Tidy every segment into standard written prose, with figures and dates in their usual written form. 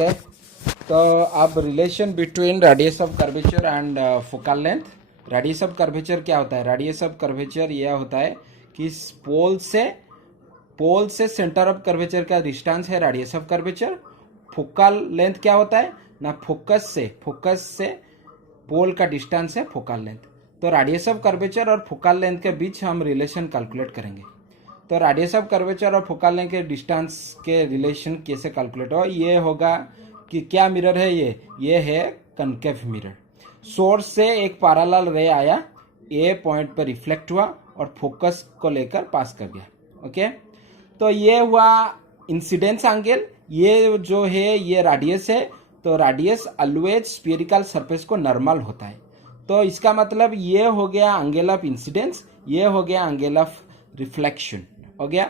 Okay, तो अब relation between radius of curvature and focal length. Radius of curvature क्या होता है? रेडियस ऑफ कर्वेचर यह होता है कि पोल से सेंटर ऑफ कर्वेचर का डिस्टेंस है radius of curvature. Focal length क्या होता है ना, फोकस से पोल का डिस्टेंस है फोकल लेंथ। तो रेडियस ऑफ कर्वेचर और फोकल लेंथ के बीच हम रिलेशन कैलकुलेट करेंगे। तो रेडियस ऑफ कर्वेचर और फोकल लेंथ के डिस्टेंस के रिलेशन कैसे कैलकुलेट हो, ये होगा कि क्या मिरर है, ये है कनकेव मिरर। सोर्स से एक पैरेलल रे आया, ए पॉइंट पर रिफ्लेक्ट हुआ और फोकस को लेकर पास कर गया। ओके, तो ये हुआ इंसिडेंस एंगल। ये जो है ये रेडियस है, तो रेडियस ऑलवेज स्फेरिकल सरफेस को नॉर्मल होता है। तो इसका मतलब ये हो गया एंगल ऑफ इंसिडेंस, ये हो गया एंगल ऑफ रिफ्लेक्शन हो गया।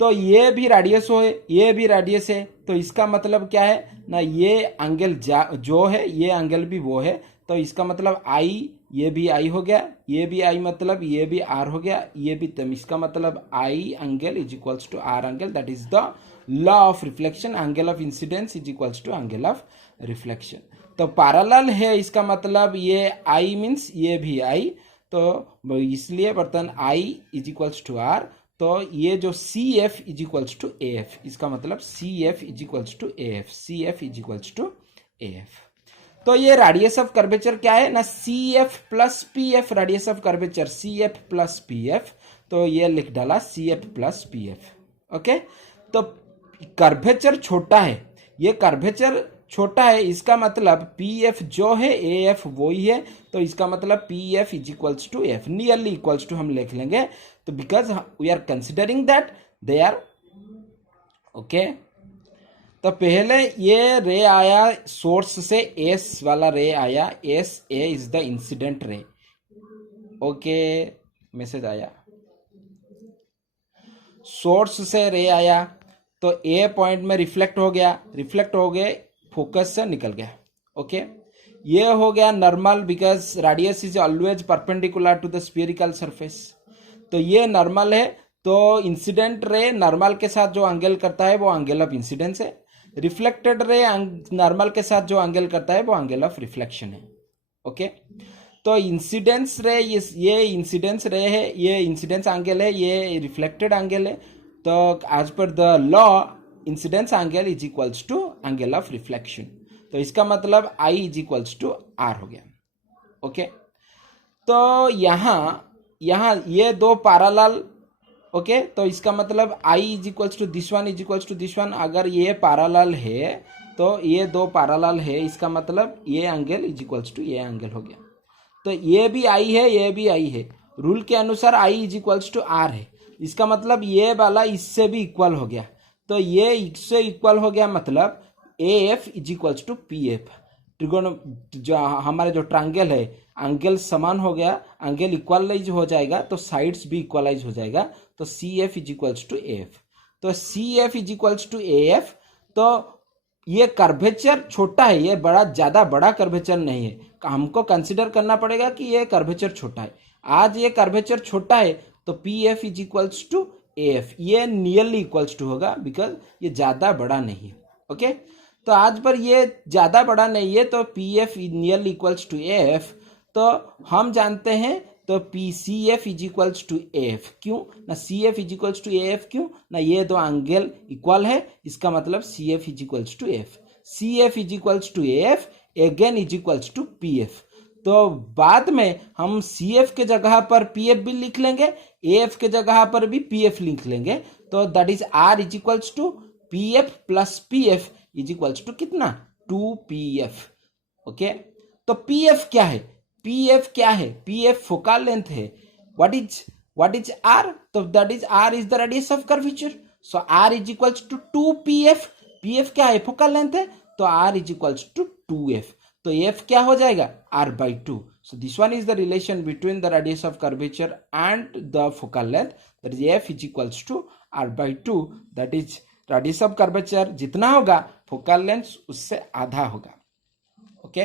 तो ये भी रेडियस हो, ये भी रेडियस है, तो इसका मतलब क्या है ना, ये एंगल जो है ये एंगल भी वो है। तो इसका मतलब आई, ये भी आई हो गया, ये भी आई मतलब ये भी आर हो गया, ये भी तम। इसका मतलब I angle is equals to R angle, that is the law of reflection. Angle of incidence is equals to angle of reflection. तो पैरेलल है, इसका मतलब ये आई मीन्स ये भी आई, तो इसलिए बर्तन I is equals to R. तो ये जो C F is equals to A F, इसका मतलब C F is equals to A F, C F is equals to A F. तो ये रेडियस ऑफ कर्वेचर क्या है ना, C F plus P F. Radius of curvature C F plus P F, तो ये लिख डाला C F plus P F. Okay, तो कर्वेचर छोटा है, ये कर्वेचर छोटा है, इसका मतलब पी एफ जो है ए एफ वो ही है। तो इसका मतलब P F is equals to F, nearly equals to हम लिख लेंगे। तो because we are considering that they are okay. तो पहले ये रे आया सोर्स से, एस वाला रे आया, S A is the incident ray. Okay, message आया, सोर्स से रे आया तो ए पॉइंट में रिफ्लेक्ट हो गया, रिफ्लेक्ट हो गए फोकस से निकल गया। ओके, ये हो गया normal, because radius is always perpendicular to the spherical surface. तो ये नॉर्मल है, तो इंसिडेंट रे नॉर्मल के साथ जो एंगल करता है वो एंगल ऑफ इंसिडेंस है। रिफ्लेक्टेड रे नॉर्मल के साथ जो एंगल करता है वो एंगल ऑफ रिफ्लेक्शन है। ओके, तो इंसिडेंस रे, ये इंसिडेंस रे है, ये इंसिडेंस एंगल है, ये रिफ्लेक्टेड एंगल है। तो as per the law incidence angle is equals to angle of reflection. तो इसका मतलब I is equals to R हो गया। ओके, तो यहाँ ये दो पैरेलल। ओके, तो इसका मतलब I is equals to this one is equals to this one. अगर ये पैरेलल है तो ये दो पैरेलल है, इसका मतलब ये एंगल इज इक्वल्स टू ये एंगल हो गया। तो ये भी आई है, ये भी आई है, रूल के अनुसार आई इज इक्वल्स टू आर है। इसका मतलब ये वाला इससे भी इक्वल हो गया, तो ये इससे इक्वल हो गया, मतलब A F is equals to P F. त्रिकोण जो हमारे जो ट्रायंगल है, एंगल समान हो गया, एंगल इक्वलाइज हो जाएगा तो साइड्स भी इक्वलाइज हो जाएगा। तो C F is equals to A F. तो C F is equals to A F. तो ये कर्वेचर छोटा है, ये ज्यादा बड़ा कर्वेचर नहीं है, हमको कंसिडर करना पड़ेगा कि ये कर्वेचर छोटा है। आज ये कर्वेचर छोटा है तो P F is equals to A F, ये नियरली इक्वल्स टू होगा, बिकॉज ये ज्यादा बड़ा नहीं है। ओके, तो आज पर ये ज्यादा बड़ा नहीं है, तो P F nearly equals to A F. तो हम जानते हैं, तो P C F is equals to A F. क्यों ना, C F is equals to A F, क्यों ना, ये दो एंगल इक्वल है, इसका मतलब C F is equals to F. C F is equals to A F again is equals to P F. तो बाद में हम सी एफ के जगह पर पी एफ भी लिख लेंगे, ए एफ के जगह पर भी पी एफ लिख लेंगे। तो that is R is equals to P F plus P F is equals to कितना, 2pf। ओके, तो pf क्या है, pf क्या है, pf फोकल लेंथ है। व्हाट इज r, तो that is r is the radius of curvature. So r is equals to 2pf। pf क्या है, फोकल लेंथ है, तो r is equals to 2f। तो f क्या हो जाएगा, r/2। So this one is the relation between the radius of curvature and the focal length, that is f is equals to r/2। That is radius of curvature जितना होगा focal length उससे आधा होगा। Okay.